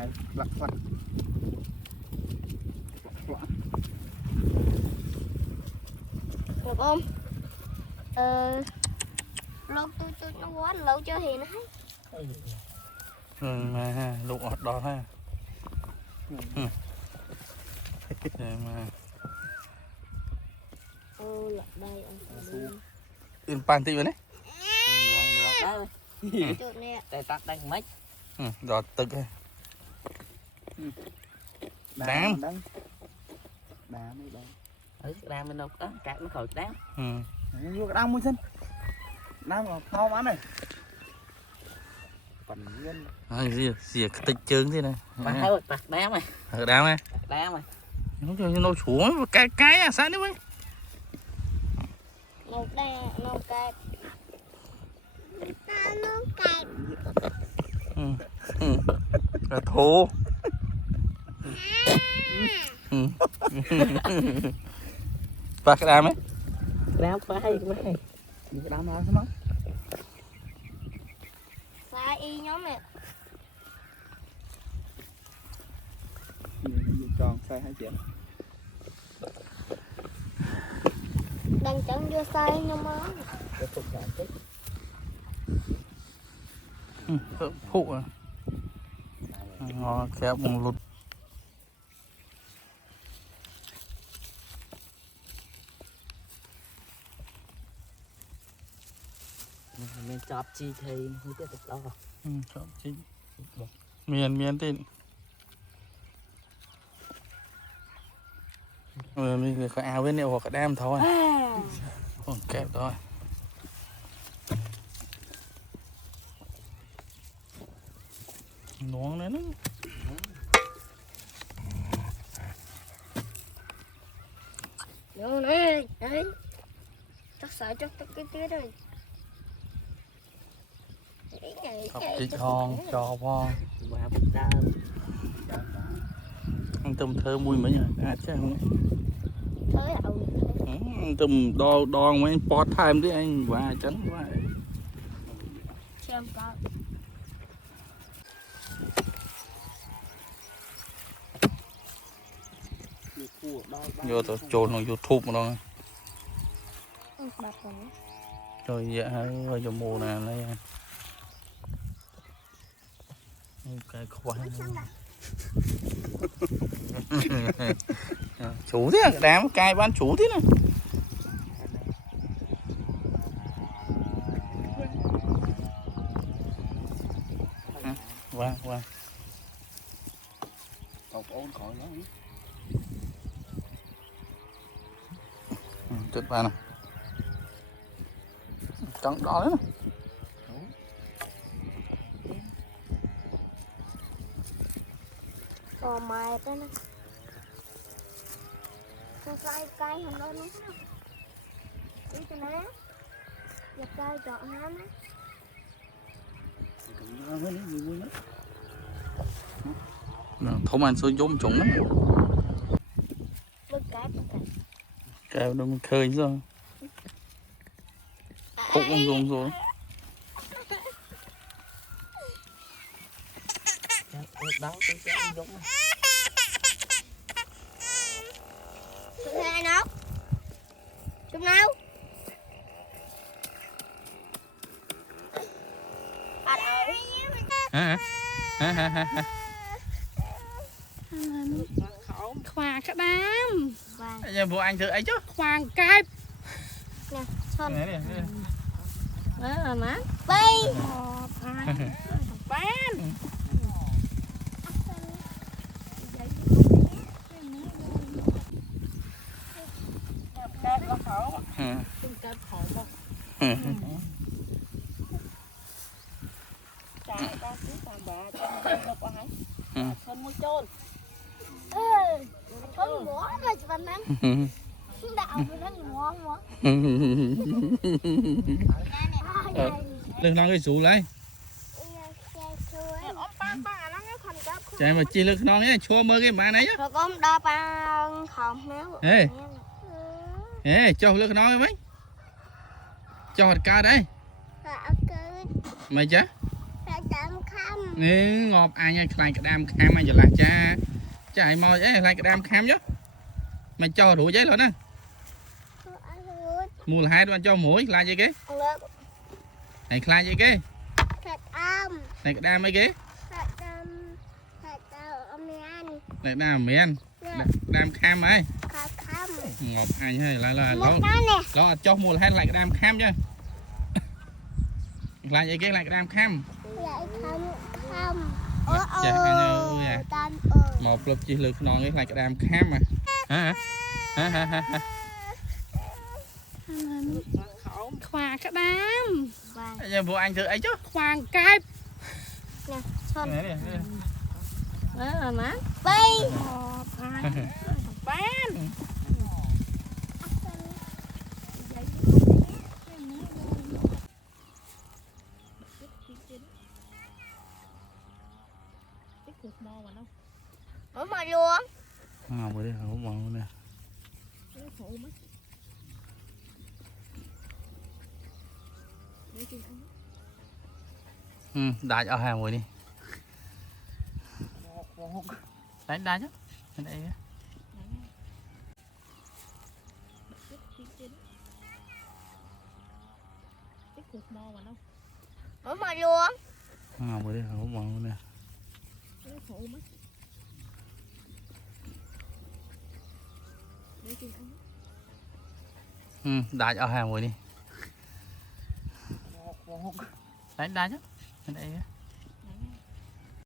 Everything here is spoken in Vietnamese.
mày lặt lặt được không? Lâu tôi nó quá lâu chưa thì nó mà lụa đó ha. Mà lật đây in pan tí vậy đấy. chuột nè đây tắt đánh mấy Giọt tức ha. Đám đám mấy đám đam bên đâu đó cắt nó khỏi đám vô cái đám mới xin đám mà to quá này còn nhân gì cái tích trứng thế này mà thấy rồi tắt đám này ở đám này đám này nó cho nó xuống cái à sao đấy mấy nấu đa nấu cay nấu cay là thô và cái đám ấy đám phải cái đám nào thế nó sai y nhóm nè tròn sai 2 triệu đang chẳng đưa sai nhưng mà phụ à ngon kéo bằng lụt mình chọc chi thì không tiếp tục lo chọn chính miền tên mình có áo bên liệu hoặc cái đam thôi còn kẹp thôi nón đấy nó đâu này đấy chắc sợ chắc cái tía rồi học kịch hòn cho con và bụng ta ăn tôm thơ mùi mấy nhỉ chứ không tới đầu tôm đo mấy pot time đấy anh và chấn quá xem coi vô tôi trộn vào YouTube mà đâu bật rồi rồi dạ rồi giờ mùa này đây cái khoai chủ thế đám cay bán chủ thế này wow cọc ôn khỏi nó tuyệt vời này trắng đỏ đấy còn mai tới nó con sai cay không đâu đúng không đi cho nó giật cay chọn nó không ăn xôi giống chúng lắm bớt cái nó khơi rồi khúc con dùng rồi đó tôi sẽ giống thứ hai nấu chung nấu khoa cái đám giờ vụ anh thử ấy chứ khoan cái nè son này đó là má bay bán cái có khổ cái khổ không chạy con cứ tạm bạ con đâu có hay con mua trôn con múa rồi chị Văn Năng đạo mình đang múa múa lưng non cái rủ lấy chạy mà chi lưng non ấy chua mơ cái mà này chứ rồi con đo ba không méo ê cho lưng non mấy cho hạt ca đây mày chứ nè ngọt ai nha lại cái đam cam mà giờ là cha chạy mò ấy lại cái đam cam chứ mày cho đủ giấy rồi nè mua là hai đứa cho mũi là gì cái này là gì cái này cái đam mấy cái này đam miền đam cam ấy ngọt ai nha là lo cho mua là hai lại cái đam cam chứ là gì cái lại cái đam cam một lớp chỉ lực non cái lại cái đam cam mà hả khoa cái đám giờ bộ anh thử ấy chứ khoan cái này nè đó là má bay bán ở mà luôn bữa đi không mòn nè đá cho hàng rồi đi đánh đá chứ đây ở mà luôn bữa đi không mòn nè đá cho hàng rồi đi đánh đá chứ đây